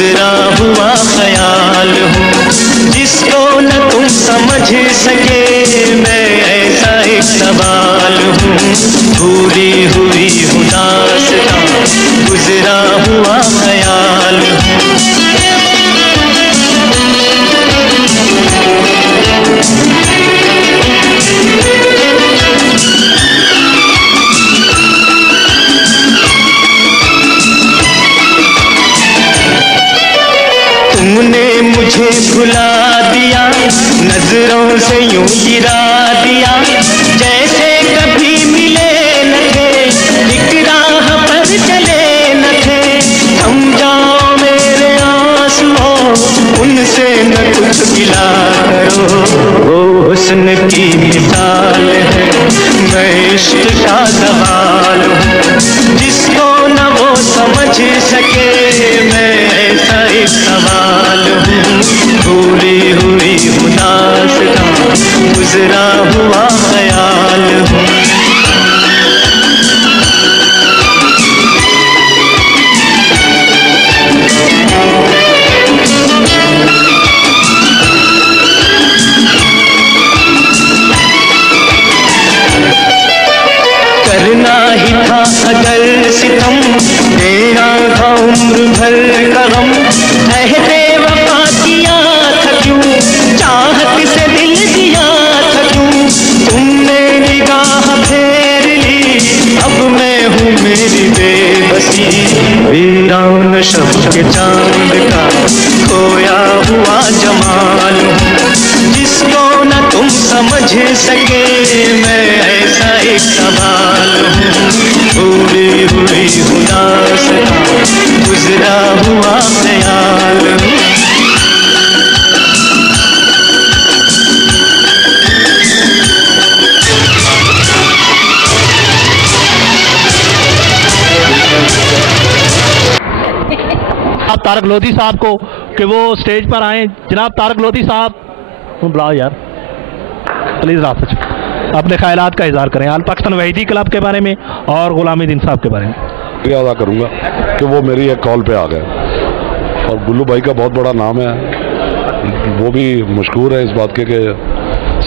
गुजरा हुआ ख्याल हूँ, जिसको न तुम समझ सके मैं ऐसा एक सवाल हूँ। भूली हुई हूँ दास्तां, गुजरा हुआ ख्याल हूँ। तुमने मुझे भुला दिया, नजरों से यूं गिरा दिया, जैसे कभी मिले न थे, एक राह पर चले न थे। थम जाओ मेरे आंसुओं, उनसे न कुछ गिला करो। वो हुस्न की मिसाल है, मैं इश्क का सवाल हूँ, जिसको न वो समझ सके मैं ऐसा एक सवाल हूँ। भूली हुई हूँ दास्तां, गुजरा हुआ ख्याल हूँ। करना ही था अगर सितम, देना था उम्र भर का गम। अहदे वफा किया था क्यों, चाहत से दिल दिया था क्यों। तुमने निगाह फेर ली, अब मैं हूँ मेरी बेबसी। वीरान शब के चांद का खोया हुआ जमाल हूँ, जिसको न तुम समझ सके मैं ऐसा एक सवाल हूँ। भूली हुई हूँ दास्तां, गुजरा हुआ ख्याल हूँ। आप तारक लोधी साहब को कि वो स्टेज पर आए। जनाब तारक लोधी साहब, बुलाओ यार प्लीज़। आप अपने ख्यालात का इजहार करें आल पाकिस्तान वहीदी क्लब के बारे में और गुलामुद्दीन साहब के बारे में। शुक्रिया अदा करूँगा कि वो मेरी एक कॉल पे आ गए, और गुल्लू भाई का बहुत बड़ा नाम है, वो भी मशहूर है इस बात के कि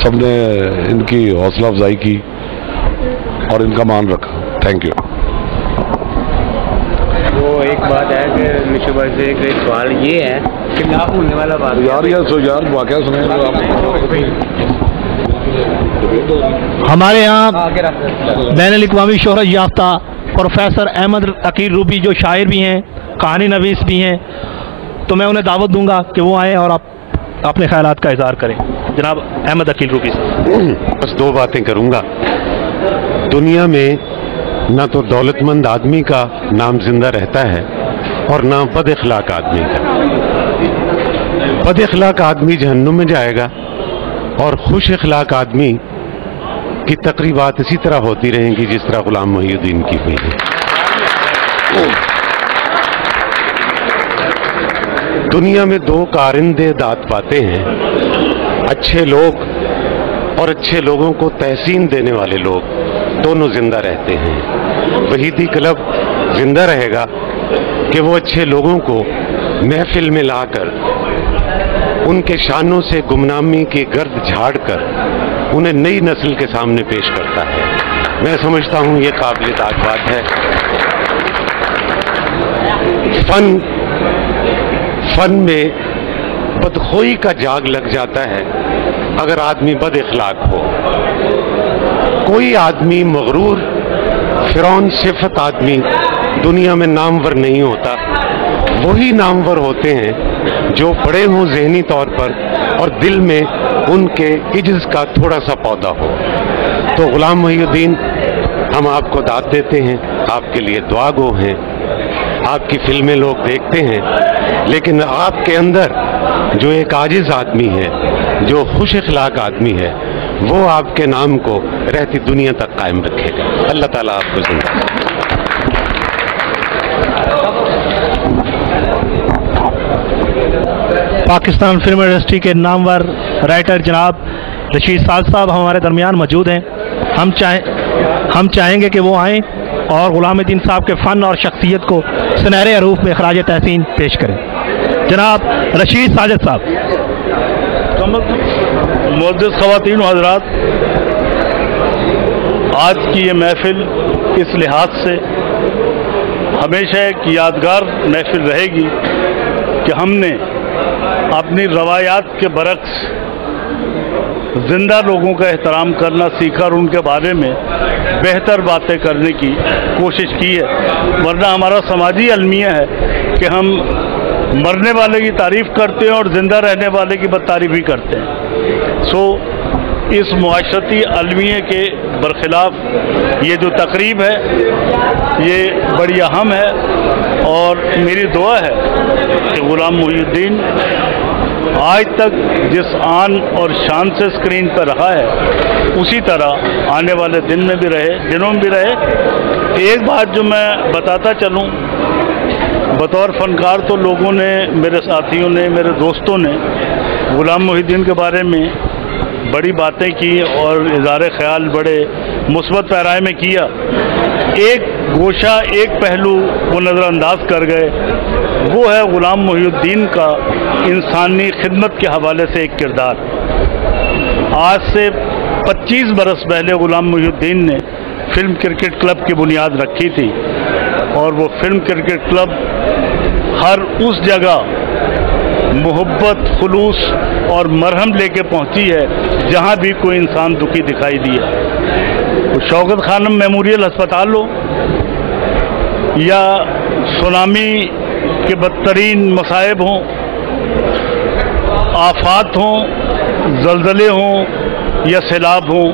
सबने इनकी हौसला अफजाई की और इनका मान रखा। Thank you. वो एक बात है कि मिशू भाई से एक सवाल ये है कि लाभ होने वाला बात यार वाकया सुने हमारे यहाँ बैनुल-अक़वामी शोहरत याफ्ता प्रोफेसर अहमद अकील रूबी जो शायर भी हैं, कहानी नवीस भी हैं, तो मैं उन्हें दावत दूंगा कि वो आएँ और आप अपने ख्यालात का इजहार करें। जनाब अहमद अकील रूबी साहब। बस दो बातें करूंगा। दुनिया में ना तो दौलतमंद आदमी का नाम जिंदा रहता है और ना बद इखलाक आदमी का। बद इखलाक आदमी जहन्नुम में जाएगा और खुश इखलाक आदमी की तकरीबात इसी तरह होती रहेंगी जिस तरह गुलाम मोहिउद्दीन की हुई है। दुनिया में दो कारिंदे दात पाते हैं, अच्छे लोग और अच्छे लोगों को तहसीन देने वाले लोग, दोनों जिंदा रहते हैं। वहीदी क्लब जिंदा रहेगा कि वो अच्छे लोगों को महफिल में लाकर उनके शानों से गुमनामी की गर्द झाड़कर उन्हें नई नस्ल के सामने पेश करता है। मैं समझता हूँ ये काबिल-ए-तारीफ बात है। फन में बदखोई का जाग लग जाता है अगर आदमी बद इखलाक हो। कोई आदमी मगरूर फिरौन सिफत आदमी दुनिया में नामवर नहीं होता। वही नामवर होते हैं जो बड़े हों ज़हनी तौर पर और दिल में उनके इज्ज़ का थोड़ा सा पौधा हो। तो गुलाम मोहिउद्दीन, हम आपको दाद देते हैं, आपके लिए दुआ गो हैं। आपकी फिल्में लोग देखते हैं, लेकिन आपके अंदर जो एक आजिज़ आदमी है, जो खुश इखलाक आदमी है, वो आपके नाम को रहती दुनिया तक कायम रखेगा। अल्लाह ताला आपको जिंदा। पाकिस्तान फिल्म इंडस्ट्री के नामवर राइटर जनाब रशीद साद साहब हमारे दरमियान मौजूद हैं। हम चाहेंगे कि वो आएँ और गुलामुद्दीन साहब के फ़न और शख्सियत को सुनहरे हरूफ में खराज तहसीन पेश करें। जनाब रशीद साजिद साहब। मुअज़्ज़िज़ ख़वातीन व हज़रात, आज की ये महफ़िल इस लिहाज से हमेशा एक यादगार महफ़िल रहेगी कि हमने अपनी रवायात के बरक्स ज़िंदा लोगों का एहतराम करना सीखा और उनके बारे में बेहतर बातें करने की कोशिश की है। वरना हमारा समाजी अलमिया है कि हम मरने वाले की तारीफ़ करते हैं और ज़िंदा रहने वाले की बदतारीफ़ भी करते हैं। सो इस मुआशरती अलमिया के बरखिलाफ़ ये जो तकरीब है ये बड़ी अहम है और मेरी दुआ है कि ग़ुलाम मुहीउद्दीन आज तक जिस आन और शान से स्क्रीन पर रहा है उसी तरह आने वाले दिन में भी रहे, दिनों में भी रहे। एक बात जो मैं बताता चलूं, बतौर फ़नकार तो लोगों ने, मेरे साथियों ने, मेरे दोस्तों ने ग़ुलाम मुहीउद्दीन के बारे में बड़ी बातें की और इज़हार ख्याल बड़े मुस्बत पैराए में किया। एक गोशा, एक पहलू वो नज़रअंदाज कर गए, वो है ग़ुलाम मुहीउद्दीन का इंसानी खिदमत के हवाले से एक किरदार। आज से 25 बरस पहले ग़ुलाम मुहीउद्दीन ने फिल्म क्रिकेट क्लब की बुनियाद रखी थी और वो फिल्म क्रिकेट क्लब हर उस जगह मोहब्बत, खुलूस और मरहम लेके पहुंची है जहां भी कोई इंसान दुखी दिखाई दिया। तो शौकत खानम मेमोरियल अस्पताल हो या सुनामी के बदतरीन मसाइब हों, आफात हों, जलजले हों या सैलाब हों,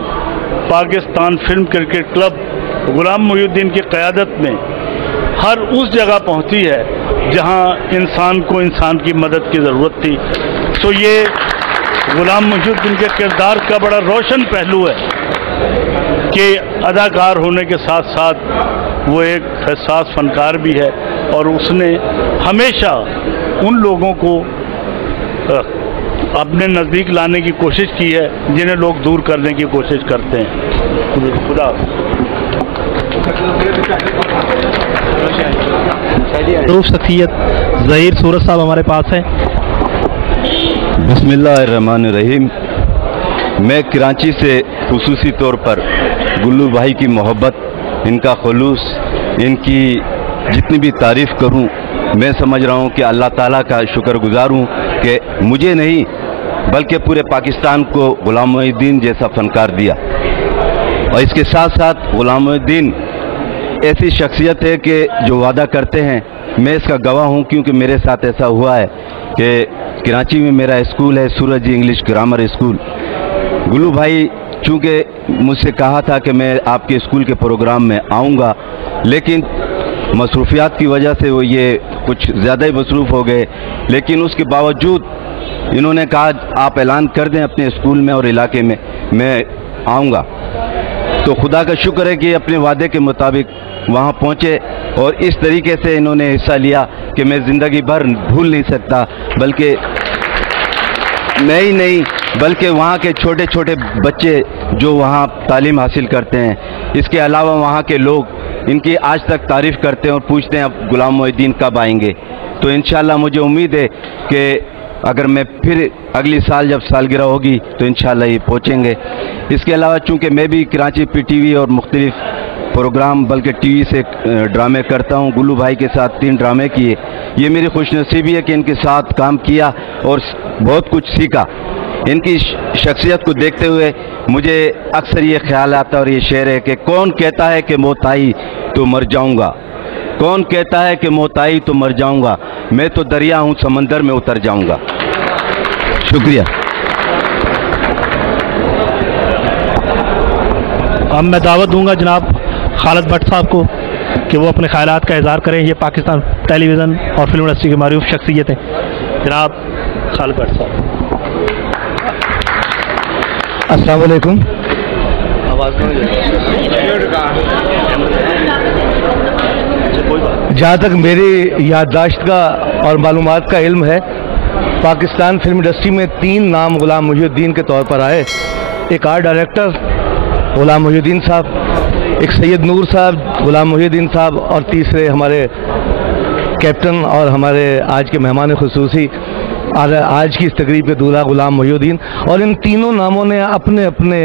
पाकिस्तान फिल्म क्रिकेट क्लब ग़ुलाम मुहीउद्दीन की क़यादत में हर उस जगह पहुंची है जहां इंसान को इंसान की मदद की ज़रूरत थी। तो ये ग़ुलाम मुहीउद्दीन के किरदार का बड़ा रोशन पहलू है कि अदाकार होने के साथ साथ वो एक हसास फ़नकार भी है और उसने हमेशा उन लोगों को अपने नज़दीक लाने की कोशिश की है जिन्हें लोग दूर करने की कोशिश करते हैं। खुदा रूफ शख्सियत ज़हीर सूरज साहब हमारे पास हैं। बिस्मिल्लाहिर्रहमानिर्रहीम। मैं कराची से खुसूसी तौर पर गुल्लू भाई की मोहब्बत, इनका खुलूस, इनकी जितनी भी तारीफ़ करूं, मैं समझ रहा हूं कि अल्लाह ताला का शुक्रगुजार हूं कि मुझे नहीं बल्कि पूरे पाकिस्तान को ग़ुलाम मुहीउद्दीन जैसा फ़नकार दिया। और इसके साथ साथ ग़ुलाम मुहीउद्दीन ऐसी शख्सियत है कि जो वादा करते हैं, मैं इसका गवाह हूं क्योंकि मेरे साथ ऐसा हुआ है कि कराची में मेरा स्कूल है सूरज इंग्लिश ग्रामर स्कूल। गुल्लू भाई चूँकि मुझसे कहा था कि मैं आपके स्कूल के प्रोग्राम में आऊँगा, लेकिन मसरूफियात की वजह से वो ये कुछ ज़्यादा ही मसरूफ़ हो गए, लेकिन उसके बावजूद इन्होंने कहा आप ऐलान कर दें अपने स्कूल में और इलाके में, मैं आऊँगा। तो खुदा का शुक्र है कि अपने वादे के मुताबिक वहाँ पहुँचे और इस तरीके से इन्होंने हिस्सा लिया कि मैं ज़िंदगी भर भूल नहीं सकता। बल्कि मैं ही नहीं बल्कि वहाँ के छोटे छोटे बच्चे जो वहाँ तालीम हासिल करते हैं, इसके अलावा वहाँ के लोग इनकी आज तक तारीफ़ करते हैं और पूछते हैं अब ग़ुलाम मुहीउद्दीन कब आएंगे। तो इंशाल्लाह मुझे उम्मीद है कि अगर मैं फिर अगली साल जब सालगिरह होगी तो इंशाल्लाह ये पहुँचेंगे। इसके अलावा चूँकि मैं भी कराची PTV और मुख्तलिफ प्रोग्राम बल्कि TV से ड्रामे करता हूँ, गुल्लू भाई के साथ 3 ड्रामे किए। ये मेरी खुशनसीबी है कि इनके साथ काम किया और बहुत कुछ सीखा। इनकी शख्सियत को देखते हुए मुझे अक्सर ये ख्याल आता है और ये शेर है कि कौन कहता है कि मौत आई तो मर जाऊँगा, कौन कहता है कि मौत आई तो मर जाऊँगा, मैं तो दरिया हूँ समंदर में उतर जाऊँगा। शुक्रिया। अब मैं दावत दूंगा जनाब खालिद भट्ट साहब को कि वो अपने ख्यालात का इज़हार करें। ये पाकिस्तान टेलीविज़न और फिल्म इंडस्ट्री के मारूफ शख्सियत हैं। जनाब खालिद भट्ट साहब। अस्सलाम वालेकुम। जहाँ तक मेरी याददाश्त का और मालूमात का इल्म है, पाकिस्तान फिल्म इंडस्ट्री में 3 नाम ग़ुलाम मुहीउद्दीन के तौर पर आए। एक आर्ट डायरेक्टर ग़ुलाम मुहीउद्दीन साहब, एक सैयद नूर साहब, ग़ुलाम मुहीउद्दीन साहब और तीसरे हमारे कैप्टन और हमारे आज के मेहमान खुसूसी और आज की इस तकरीब के दूल्हा गुलाम मोहिउद्दीन, और इन तीनों नामों ने अपने अपने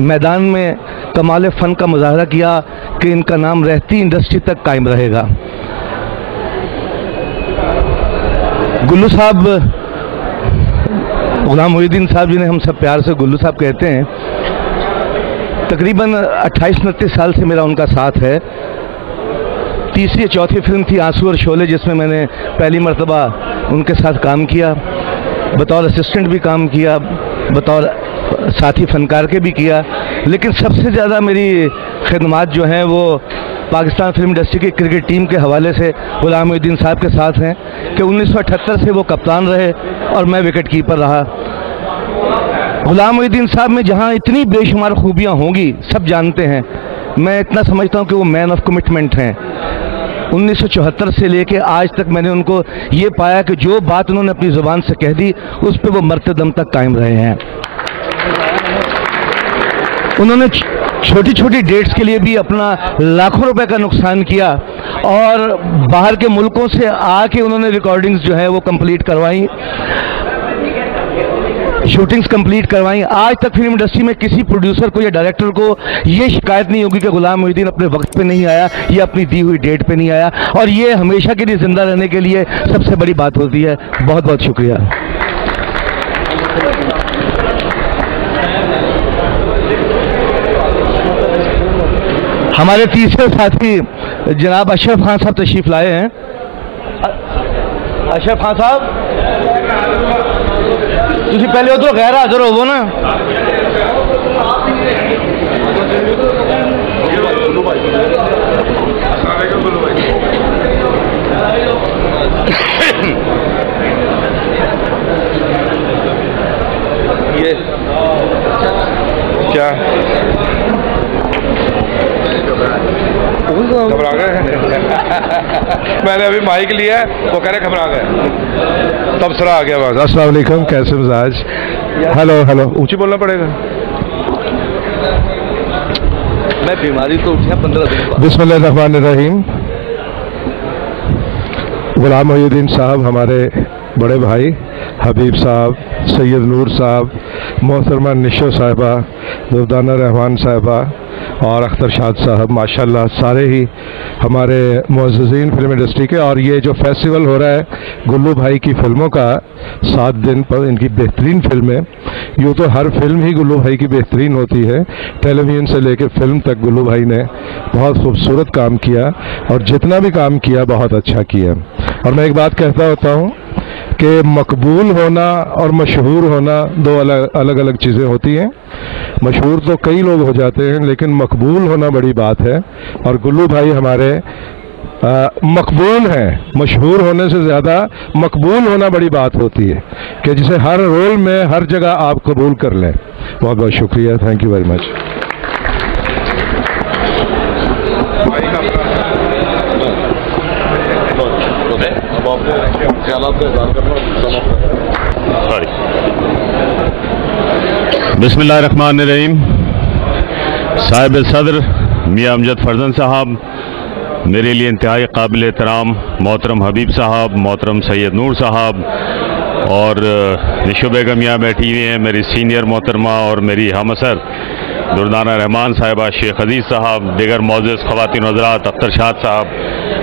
मैदान में कमाल फ़न का मुजाहरा किया कि इनका नाम रहती इंडस्ट्री तक कायम रहेगा। गुल्लू साहब, गुलाम मोहिउद्दीन साहब जिन्हें हम सब प्यार से गुल्लू साहब कहते हैं, तकरीबन 28-29 साल से मेरा उनका साथ है। तीसरी या चौथी फिल्म थी आंसू और शोले, जिसमें मैंने पहली मर्तबा उनके साथ काम किया, बतौर असिस्टेंट भी काम किया, बतौर साथी फनकार के भी किया। लेकिन सबसे ज़्यादा मेरी खिदमात जो हैं वो पाकिस्तान फिल्म इंडस्ट्री की क्रिकेट टीम के हवाले से गुलाम मोहिउद्दीन साहब के साथ हैं कि 1978 से वो कप्तान रहे और मैं विकेट कीपर रहा। गुलाम मोहिउद्दीन साहब में जहाँ इतनी बेशुमार खूबियाँ होंगी सब जानते हैं, मैं इतना समझता हूँ कि वो मैन ऑफ कमिटमेंट हैं। 1974 से लेके आज तक मैंने उनको ये पाया कि जो बात उन्होंने अपनी ज़ुबान से कह दी उस पर वो मरते दम तक कायम रहे हैं। उन्होंने छोटी छोटी डेट्स के लिए भी अपना लाखों रुपए का नुकसान किया और बाहर के मुल्कों से आके उन्होंने रिकॉर्डिंग्स जो है वो कंप्लीट करवाई, शूटिंग्स कंप्लीट करवाई। आज तक फिल्म इंडस्ट्री में किसी प्रोड्यूसर को या डायरेक्टर को ये शिकायत नहीं होगी कि गुलाम मोहिउद्दीन अपने वक्त पे नहीं आया या अपनी दी हुई डेट पे नहीं आया, और ये हमेशा के लिए जिंदा रहने के लिए सबसे बड़ी बात होती है। बहुत बहुत शुक्रिया। हमारे तीसरे साथी जनाब अशरफ खान साहब तशरीफ लाए हैं। अशरफ खान साहब, तुझे पहले उधर गैर हाजिर हो वो ना। ये क्या घबरा गए? मैंने अभी माइक लिया है, वो कह रहे घबरा गए, तब सरा आ गया बात। अस्सलाम वालेकुम, कैसे मिजाज? हेलो हेलो, ऊंची बोलना पड़ेगा। मैं बीमारी तो उठा 15 दिन। बिस्मिल्लाहिर्रहमानिर्रहीम। गुलाम मोहिउद्दीन साहब, हमारे बड़े भाई हबीब साहब, सैयद नूर साहब, मोहतरमा निशो साहिबा, दुर्दाना रहमान साहिबा और अख्तर शाद साहब, माशाल्लाह सारे ही हमारे मुअज़्ज़िज़ीन फिल्म इंडस्ट्री के। और ये जो फेस्टिवल हो रहा है गुल्लू भाई की फ़िल्मों का, 7 दिन पर इनकी बेहतरीन फिल्में, यूँ तो हर फिल्म ही गुल्लू भाई की बेहतरीन होती है, टेलीविज़न से लेकर फिल्म तक गुल्लू भाई ने बहुत खूबसूरत काम किया और जितना भी काम किया बहुत अच्छा किया। और मैं एक बात कहता होता हूँ कि मकबूल होना और मशहूर होना दो अलग अलग चीज़ें होती हैं। मशहूर तो कई लोग हो जाते हैं, लेकिन मकबूल होना बड़ी बात है। और गुल्लू भाई हमारे मकबूल हैं, मशहूर होने से ज़्यादा मकबूल होना बड़ी बात होती है कि जिसे हर रोल में हर जगह आप कबूल कर लें। बहुत बहुत शुक्रिया, थैंक यू वेरी मच। बिस्मिल्लाहिर्रहमानिर्रहीम। साहिब सदर मियां अमजद फरजंद साहब, मेरे लिए इंतहाई काबिल एहतराम मोहतरम हबीब साहब, मोहतरम सैयद नूर साहब और निशो बेगम यहाँ बैठी हुई हैं, मेरी सीनियर मोहतरमा और मेरी हमअसर दुर्दाना रहमान साहिबा, शेख अजीज़ साहब, दीगर मोअज़्ज़िज़ ख़वातीन हज़रात, अख्तर शाद साहब,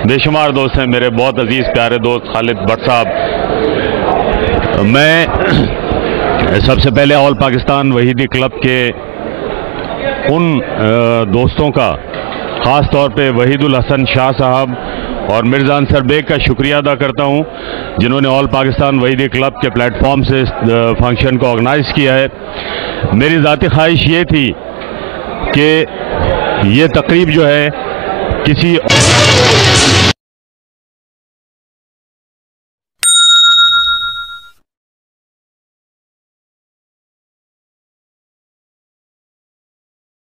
बेशुमार दोस्त हैं मेरे, बहुत अजीज़ प्यारे दोस्त खालिद भट्ट साहब। मैं सबसे पहले ऑल पाकिस्तान वहीदी क्लब के उन दोस्तों का, ख़ास तौर पे वहीदुल हसन शाह साहब और मिर्ज़ा अंसर बेग का शुक्रिया अदा करता हूँ, जिन्होंने ऑल पाकिस्तान वहीदी क्लब के प्लेटफॉर्म से फंक्शन को ऑर्गेनाइज़ किया है। मेरी ज़ाती ख्वाहिश ये थी कि ये तकरीब जो है किसी